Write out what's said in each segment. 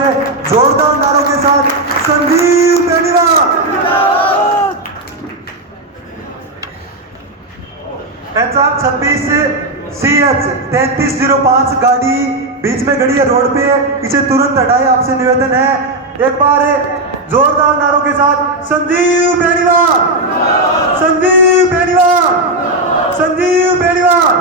पे जोरदार नारों के साथ संजीव बेनीवाल। एचआर 26 CH 3305 गाड़ी बीच में खड़ी है रोड पे, इसे तुरंत हटाए, आपसे निवेदन है। एक बार जोरदार नारों के साथ संजीव बेनीवाल, संजीव बेनीवाल, संजीव बेनीवाल।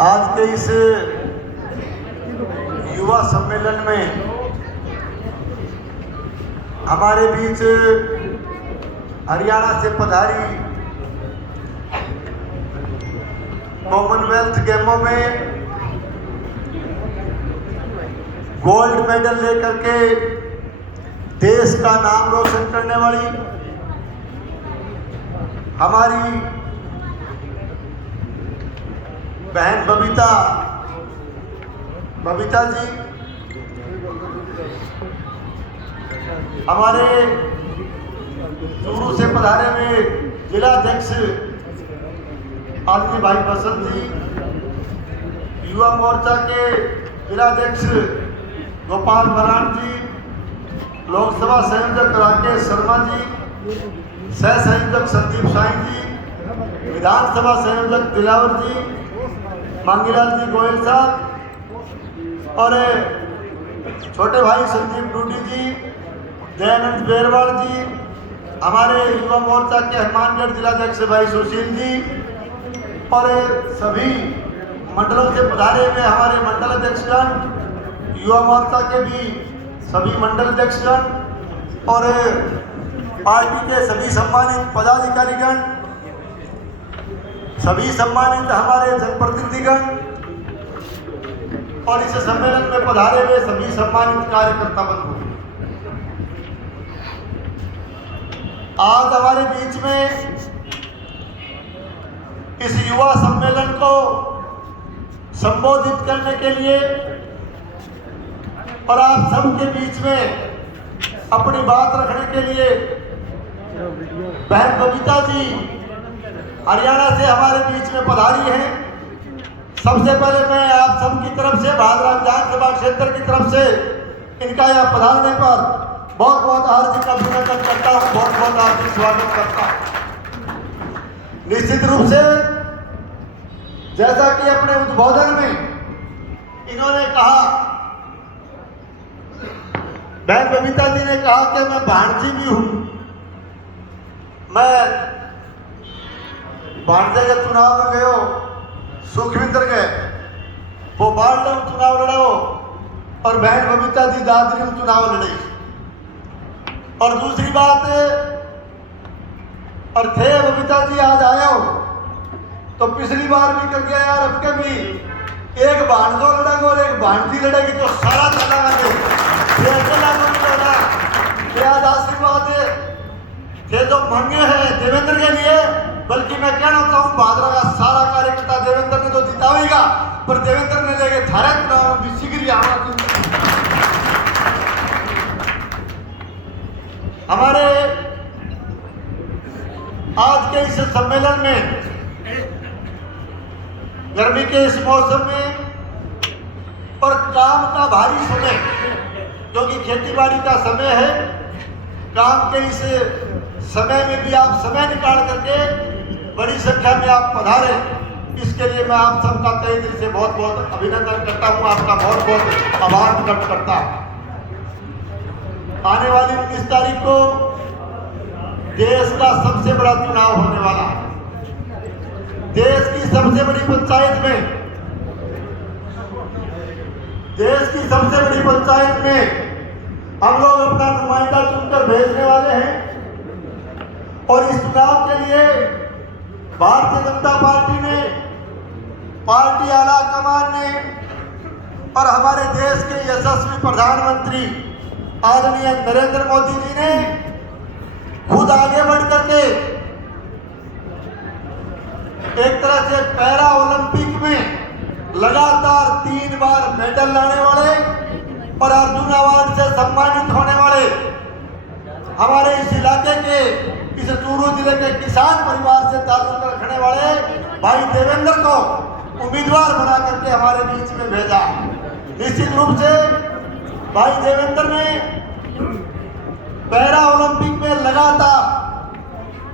आज के इस युवा सम्मेलन में हमारे बीच हरियाणा से पधारी कॉमनवेल्थ गेमों में गोल्ड मेडल लेकर के देश का नाम रोशन करने वाली हमारी बहन बबीता जी, हमारे चूरू से पधारे हुए जिला अध्यक्ष आदमी भाई बसंत जी, युवा मोर्चा के जिला अध्यक्ष गोपाल बरान जी, लोकसभा संयोजक राकेश शर्मा जी, सह संयोजक संदीप साई जी, विधानसभा संयोजक दिलावर जी, मांगीलाल जी गोयल साहब और छोटे भाई संदीप डूडी जी, दयानंद बेरवाल जी, हमारे युवा मोर्चा के हनुमानगढ़ जिलाध्यक्ष भाई सुशील जी और सभी मंडलों से पधारे हुए हमारे मंडल अध्यक्षगण, युवा मोर्चा के भी सभी मंडल अध्यक्षगण और पार्टी के सभी सम्मानित पदाधिकारीगण, सभी सम्मानित हमारे जनप्रतिनिधिगण और इस सम्मेलन में पधारे हुए सभी सम्मानित कार्यकर्ता बंधु, आज हमारे बीच में इस युवा सम्मेलन को संबोधित करने के लिए और आप सबके बीच में अपनी बात रखने के लिए बहन बबीता जी हरियाणा से हमारे बीच में पधारी हैं। सबसे पहले मैं आप सबकी तरफ से भादरा विधानसभा क्षेत्र की तरफ से इनका यह पधारने पर बहुत बहुत हार्दिक अभिनंदन करता हूँ, बहुत बहुत हार्दिक स्वागत करता हूँ। निश्चित रूप से जैसा कि अपने उद्बोधन में इन्होंने कहा, बहन बबीता जी ने कहा कि मैं भाणजी भी हूँ। मैं भाणजे के चुनाव में गयो, सुखविंदर गए, वो बाढ़ चुनाव लड़ाओ और बहन बबीता जी दादरी में चुनाव लड़ी। और दूसरी बात, और थे बबीता जी आज आया हो तो पिछली बार भी कर गया यार, अब के भी एक भाणजो लड़ेगा और एक भाणजी लड़ेगी तो सारा चला आज आशीर्वाद थे जो मांगे हैं देवेंद्र के लिए, बल्कि मैं कहना चाहूँ भादरा का सारा कार्यकर्ता देवेंद्र ने तो जितावेगा, पर देवेंद्र ने लेके थारे चुनाव भी शीघ्र आना। हमारे आज के इस सम्मेलन में गर्मी के इस मौसम में और काम का भारी समय, क्योंकि खेती-बाड़ी का समय है, काम के इस समय में भी आप समय निकाल करके बड़ी संख्या में आप पधारे, इसके लिए मैं आप सबका तहे दिल से बहुत बहुत अभिनंदन करता हूँ, आपका बहुत बहुत आभार प्रकट करता हूँ। आने वाली 19 तारीख को देश का सबसे बड़ा चुनाव होने वाला है। देश की सबसे बड़ी पंचायत में, देश की सबसे बड़ी पंचायत में हम लोग अपना नुमाइंदा चुनकर भेजने वाले हैं और इस चुनाव के लिए भारतीय जनता पार्टी ने, पार्टी आला कमान ने और हमारे देश के यशस्वी प्रधानमंत्री आदरणीय नरेंद्र मोदी जी ने खुद आगे बढ़ करके एक तरह से पैरा ओलंपिक में लगातार 3 बार मेडल लाने वाले और अर्जुन अवार्ड से सम्मानित होने वाले हमारे इस इलाके के, इस चूरू जिले के किसान परिवार से ताल्लुक रखने वाले भाई देवेंद्र को उम्मीदवार बना करके हमारे बीच में भेजा। निश्चित रूप से भाई देवेंद्र ने पैरा ओलंपिक में लगातार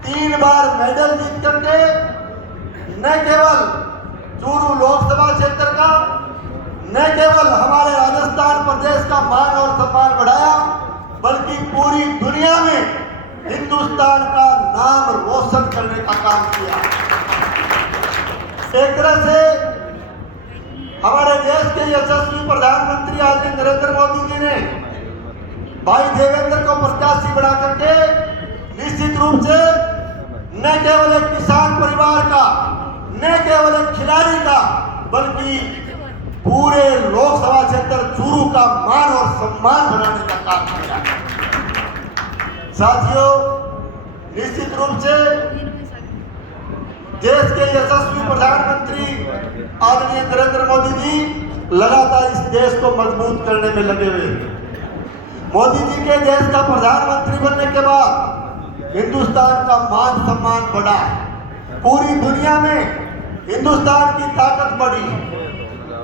3 बार मेडल जीत करके न केवल चूरू लोकसभा क्षेत्र का, न केवल हमारे राजस्थान प्रदेश का मान और सम्मान बढ़ाया, बल्कि पूरी दुनिया में हिंदुस्तान का नाम रोशन करने का काम किया। एक तरह से हमारे देश के यशस्वी प्रधानमंत्री आदरणीय नरेंद्र मोदी जी ने भाई देवेंद्र को प्रत्याशी बना करके निश्चित रूप से न केवल एक किसान परिवार का, न केवल एक खिलाड़ी का, बल्कि पूरे लोकसभा क्षेत्र चूरू का मान और सम्मान बढ़ाने का काम किया। साथियों, निश्चित रूप से देश के यशस्वी प्रधानमंत्री आदरणीय नरेंद्र मोदी जी लगातार इस देश को मजबूत करने में लगे हुए हैं। मोदी जी के देश का प्रधानमंत्री बनने के बाद हिंदुस्तान का मान सम्मान बढ़ा, पूरी दुनिया में हिंदुस्तान की ताकत बढ़ी।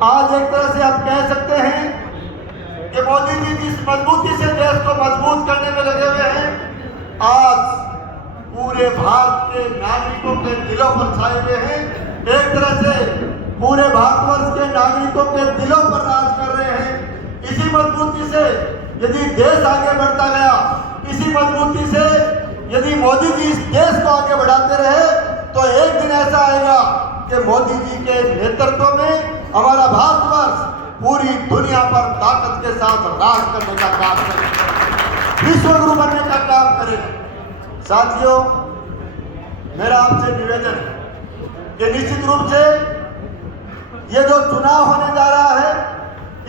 आज एक तरह से हम कह सकते हैं कि मोदी जी जिस मजबूती से देश को मजबूत करने में लगे हुए हैं, आज पूरे भारत के नागरिकों के दिलों पर छाए हुए हैं। एक तरह से पूरे भारतवर्ष के नागरिकों के दिलों पर राज कर रहे हैं। इसी मजबूती से यदि देश आगे बढ़ता गया, इसी मजबूती से यदि मोदी जी इस देश को आगे बढ़ाते रहे, तो एक दिन ऐसा आएगा कि मोदी जी के नेतृत्व में हमारा भारतवर्ष पूरी दुनिया पर ताकत के साथ राज करने का काम करेगा, विश्व गुरु बनने का काम करेगा। साथियों, मेरा आपसे निवेदन है कि निश्चित रूप से ये जो चुनाव होने जा रहा है,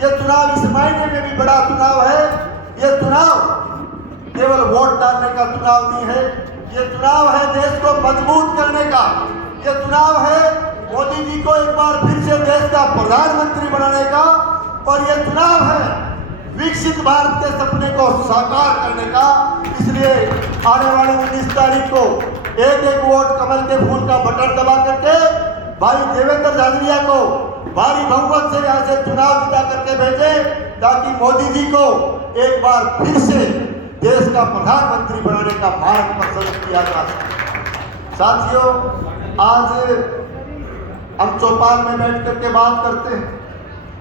ये चुनाव इस महीने में भी बड़ा चुनाव है। ये चुनाव केवल वोट डालने का चुनाव नहीं है, ये चुनाव है देश को मजबूत करने का। ये चुनाव है मोदी जी को एक बार फिर से देश का प्रधानमंत्री बनाने का, और ये चुनाव है विकसित भारत के सपने को साकार करने का। इसलिए आने वाली 19 तारीख को एक एक वोट कमल के फूल का बटन दबा करके भाई देवेंद्र झाझड़िया को भारी बहुमत से यहाँ से चुनाव जिता करके भेजें, ताकि मोदी जी को एक बार फिर से देश का प्रधानमंत्री बनाने का मार्ग प्रशस्त किया जा सके। साथियों, आज हम चौपाल में बैठ करके बात करते हैं,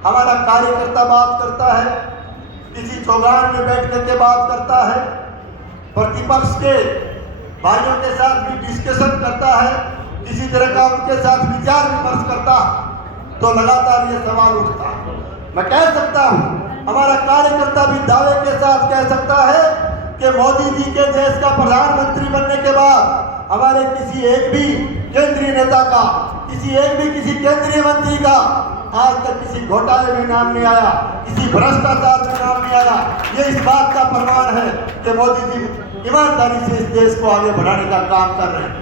हमारा कार्यकर्ता बात करता है, किसी चौगान में बैठ करके बात करता है, प्रतिपक्ष के भाइयों के साथ भी डिस्कशन करता है, किसी तरह का उनके साथ विचार विमर्श करता है, तो लगातार ये सवाल उठता है। मैं कह सकता हूँ, हमारा कार्यकर्ता भी दावे के साथ कह सकता है कि मोदी जी के देश का प्रधानमंत्री बनने के बाद हमारे किसी एक भी केंद्रीय नेता का, किसी केंद्रीय मंत्री का आज तक किसी घोटाले में नाम नहीं आया, किसी भ्रष्टाचार में नाम नहीं आया। ये इस बात का प्रमाण है कि मोदी जी ईमानदारी से इस देश को आगे बढ़ाने का काम कर रहे हैं।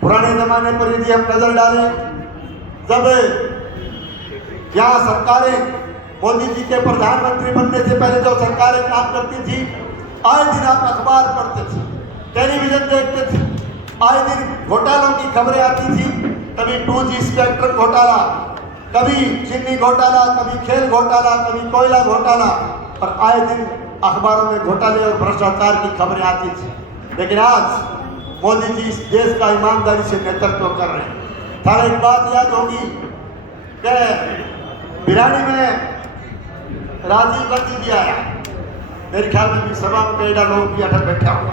पुराने जमाने पर यदि हम नजर डालें, जब यहाँ सरकारें मोदी जी के प्रधानमंत्री बनने से पहले जो सरकारें काम करती थी, आए दिन आप अखबार पढ़ते थे, टेलीविजन देखते थे, आए दिन घोटालों की खबरें आती थी। कभी 2G स्पेक्ट्रम घोटाला, कभी चीनी घोटाला, कभी खेल घोटाला, कभी कोयला घोटाला, और आए दिन अखबारों में घोटाले और भ्रष्टाचार की खबरें आती थी। लेकिन आज मोदी जी इस देश का ईमानदारी से नेतृत्व कर रहे हैं। थारा एक बात याद होगी कि बिरानी में राजीव गांधी जी आया, मेरे ख्याल में भी सभा में कई लोग भी अटक बैठा हुआ,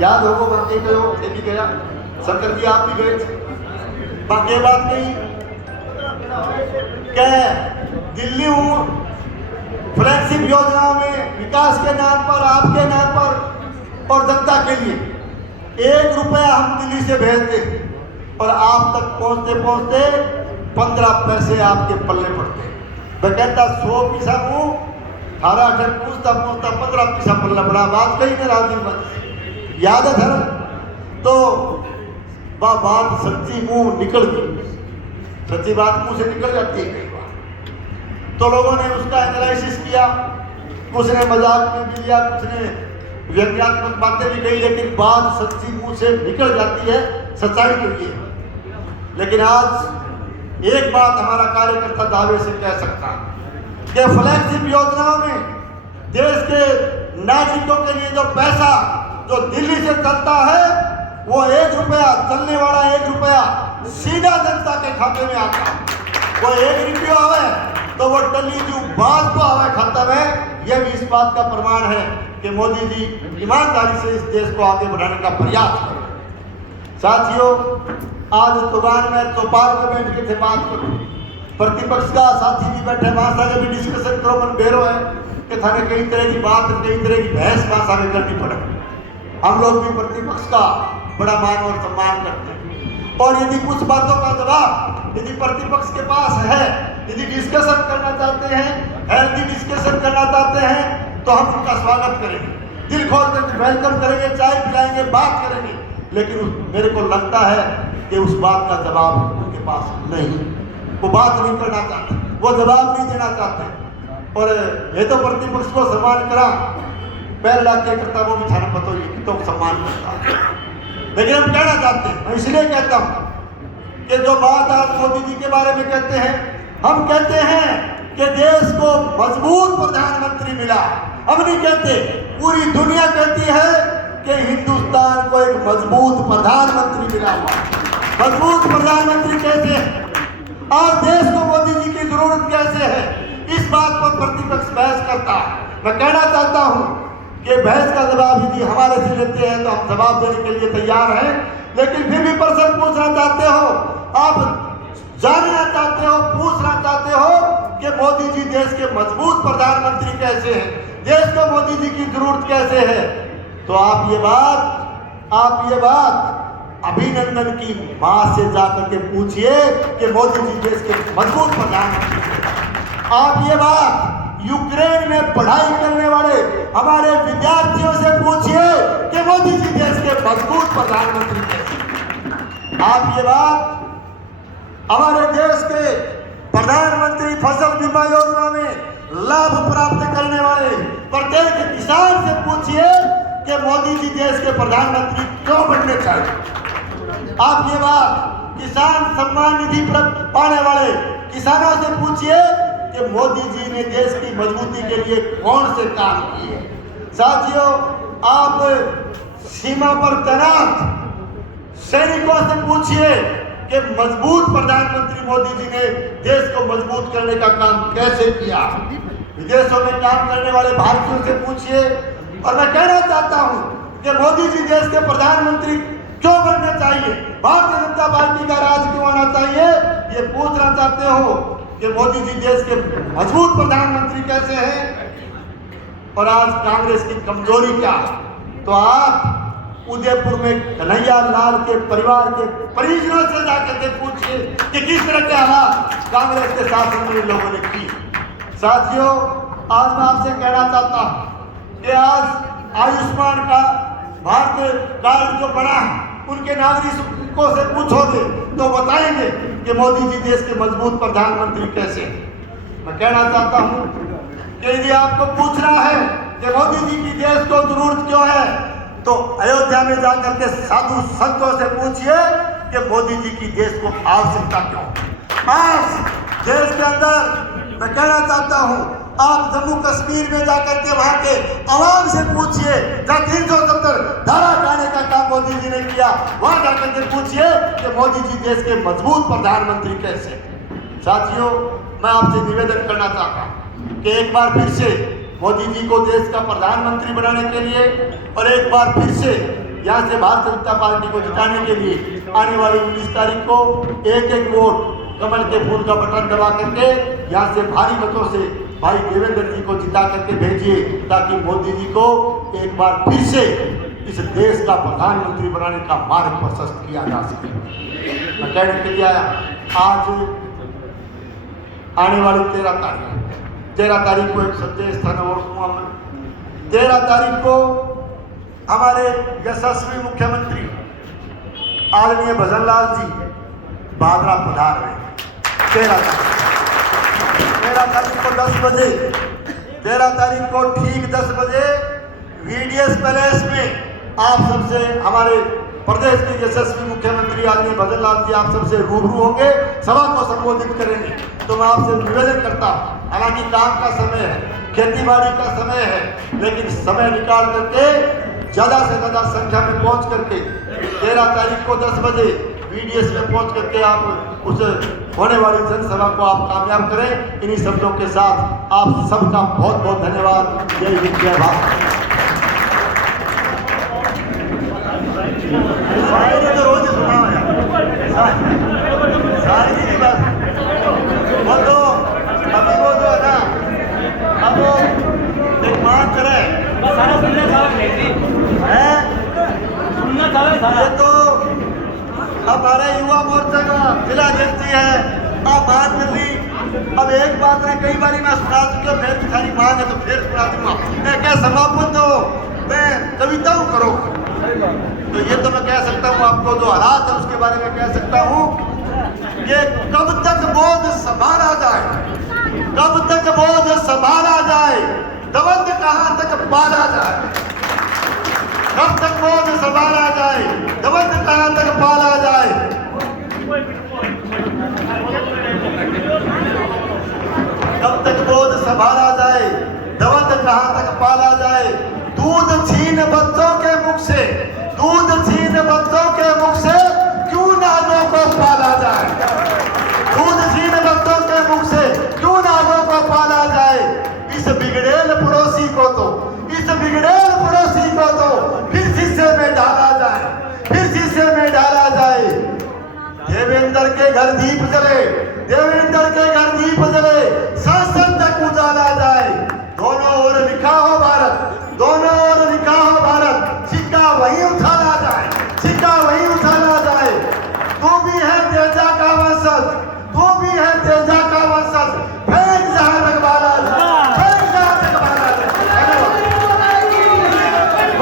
याद होगा, बंदे गए, भी गया, शंकर जी आप भी गए थे। बाकी बात नहीं कि दिल्ली हूँ, फ्लैगशिप योजनाओं में विकास के नाम पर, आपके नाम पर और जनता के लिए 1 रुपया हम दिल्ली से भेजते और आप तक पहुँचते पहुँचते 15 पैसे आपके पल्ले पड़ते। मैं कहता 100 पैसा हूँ, 18 पूछता 15 पैसा पल्ला पड़ा। बात कही ना राजीव गांधी, याद है धर्म, तो वह बात सच्ची मुंह निकल गई, सच्ची बात मुंह से निकल जाती है कई बार। तो लोगों ने उसका एनालिसिस किया, कुछ ने मजाक में भी लिया, कुछ ने व्यंग्यात्मक बातें भी कही, लेकिन बात सच्ची मुंह से निकल जाती है, सच्चाई के लिए। लेकिन आज एक बात हमारा कार्यकर्ता दावे से कह सकता है कि फ्लैगशिप योजनाओं में देश के नागरिकों के लिए जो पैसा जो दिल्ली से चलता है, वो 1 रुपया, चलने वाला 1 रुपया सीधा जनता के खाते में आता है। वो 1 रुपया आवे तो वो टली जो बात को आवे खाता में, यह भी इस बात का प्रमाण है कि मोदी जी ईमानदारी से इस देश को आगे बढ़ाने का प्रयास कर रहे हैं। साथियों, आज तुगान में चौपाल में बैठ के थे बात करूँ, प्रतिपक्ष का साथी भी बैठे, वहां से भी डिस्कशन करो, मन बेरो है कि थाने कई तरह की बात, कई तरह की बहस वहां से करनी पड़े। हम लोग भी प्रतिपक्ष का बड़ा मान और सम्मान करते हैं, और यदि कुछ बातों का जवाब यदि प्रतिपक्ष के पास है, यदि डिस्कशन करना चाहते हैं, हेल्दी डिस्कशन करना चाहते हैं, तो हम उनका स्वागत करेंगे, दिल खोल कर वेलकम करेंगे, चाय पिलाएंगे, बात करेंगे। लेकिन मेरे को लगता है कि उस बात का जवाब उनके पास नहीं, वो बात नहीं करना चाहते, वो जवाब नहीं देना चाहते। और ये तो प्रतिपक्ष को सम्मान करा, पैर ला के करता, वो भी थाना पता ही तो सम्मान करता है। लेकिन हम कहना चाहते हैं, मैं इसलिए कहता हूँ कि जो बात आज मोदी जी के बारे में कहते हैं, हम कहते हैं कि देश को मजबूत प्रधानमंत्री मिला। हम नहीं कहते, पूरी दुनिया कहती है कि हिंदुस्तान को एक मजबूत प्रधानमंत्री मिला हुआ। मजबूत प्रधानमंत्री कैसे है, आज देश को मोदी जी की जरूरत कैसे है, इस बात पर प्रतिपक्ष बहस करता है। मैं कहना चाहता हूं कि बहस का जवाब यदि हमारे से लेते हैं तो हम जवाब देने के लिए तैयार हैं, लेकिन फिर भी प्रश्न पूछना चाहते हो, आप जानना चाहते हो, पूछना चाहते हो कि मोदी जी देश के मजबूत प्रधानमंत्री कैसे हैं, देश को मोदी जी की जरूरत कैसे है, तो आप ये बात अभिनंदन की मां से जाकर के पूछिए कि मोदी जी देश के मजबूत प्रधानमंत्री हैं। आप ये बात यूक्रेन में पढ़ाई करने वाले हमारे विद्यार्थियों से पूछिए कि मोदी जी देश के मजबूत प्रधानमंत्री कैसे। आप ये बात हमारे देश के प्रधानमंत्री फसल बीमा योजना में लाभ प्राप्त करने वाले प्रत्येक किसान से पूछिए कि मोदी जी देश के प्रधानमंत्री क्यों बनने चाहिए। आप ये बात किसान सम्मान निधि पाने वाले किसानों से पूछिए कि मोदी जी ने देश की मजबूती के लिए कौन से काम किए। साथियों, आप सीमा पर तैनात सैनिकों से पूछिए कि मजबूत प्रधानमंत्री मोदी जी ने देश को मजबूत करने का काम कैसे किया। विदेशों में काम करने वाले भारतीयों से पूछिए। और मैं कहना चाहता हूं कि मोदी जी देश के प्रधानमंत्री क्यों बनना चाहिए, भारतीय जनता पार्टी का राज क्यों आना चाहिए, ये पूछना चाहते हो कि मोदी जी देश के मजबूत प्रधानमंत्री कैसे हैं। और आज कांग्रेस की कमजोरी क्या है, तो आप उदयपुर में कन्हैया लाल के परिवार के परिजनों से जाकर के पूछिए कि किस तरह के हालात कांग्रेस के शासन में लोगों ने की। साथियों, आज मैं आपसे कहना चाहता हूं कि आज आयुष्मान का भारत कार्ड जो बना है, उनके नागरिकों से पूछोगे तो बताएंगे कि मोदी जी देश के मजबूत प्रधानमंत्री कैसे हैं। मैं कहना चाहता हूं कि यदि आपको पूछना है कि मोदी जी की देश को जरूरत क्यों है, तो अयोध्या में जाकर के साधु संतों से पूछिए कि मोदी जी की देश को आवश्यकता क्यों। आज देश के अंदर मैं कहना चाहता हूं, आप जम्मू कश्मीर में जाकर के वहां के आवाम से पूछिए, जहाँ 370 धारा हटाने का काम मोदी जी ने किया, वहां जाकर के पूछिए कि मोदी जी देश के मजबूत प्रधानमंत्री कैसे। साथियों, मैं आपसे निवेदन करना चाहता हूं कि एक बार फिर से मोदी जी को देश का प्रधानमंत्री बनाने के लिए और एक बार फिर से यहाँ से भारतीय जनता पार्टी को जिताने के लिए आने वाली 19 तारीख को एक एक वोट कमल के फूल का बटन दबा करके यहाँ से भारी मतों से भाई देवेंद्र जी को जिता करके भेजिए, ताकि मोदी जी को एक बार फिर से इस देश का प्रधानमंत्री बनाने का मार्ग प्रशस्त किया जा सके। मैं कहने के लिए आया, आज आने वाली 13 तारीख को एक संदेश था, 13 तारीख को हमारे यशस्वी मुख्यमंत्री आदरणीय भजन लाल जी बादरा पधार रहे 13 तारीख को 10 बजे 13 तारीख को ठीक 10 बजे VDS पैलेस में आप सबसे हमारे प्रदेश के यशस्वी मुख्यमंत्री आदरणीय भजन लाल जी आप सबसे रूबरू होंगे, सभा को संबोधित करेंगे। तो मैं आपसे निवेदन करता हूँ, हालांकि काम का समय है, खेती बाड़ी का समय है, लेकिन समय निकाल करके ज़्यादा से ज़्यादा संख्या में पहुंच करके 13 तारीख को 10 बजे VDS में पहुंच करके आप उस होने वाली जनसभा को आप कामयाब करें। इन्हीं शब्दों के साथ आप सबका बहुत बहुत धन्यवाद। जय हिंद, जय भारत। शायरी तो रोज सुना है, शायरी की बात वो तो अभी वो जो है ना, अब वो एक बात करे ये तो हमारे युवा मोर्चा का जिला अध्यक्ष जी है, आप बात कर ली। अब एक बात है, कई बार मैं सुना चुका, फिर तुम्हारी मांग है तो फिर सुना दूंगा। मैं क्या समापन तो मैं कविताओं करो, तो ये तो मैं कह सकता हूँ आपको, जो हालात है उसके बारे में कह सकता हूँ कि कब तक बोझ संभाला जाए, कब तक बोझ संभाला जाए, दबंग कहाँ तक पाला जाए, कब तक बोझ संभाला जाए, दबंग कहाँ तक पाला जाए। कब तक बोझ संभाला जाए, दबंग कहाँ तक पाला जाए। दूध छीन बच्चों के मुख से, दूध छीन बच्चों के मुख से क्यों नालों को पाला जाए, दूध छीन बच्चों के मुख से क्यों नालों को पाला जाए। इस बिगड़ेल पड़ोसी को तो, इस बिगड़ेल पड़ोसी को तो फिर शीशे में डाला जाए, फिर शीशे देवेंद्र के घर दीप जले, देवेंद्र के घर दीप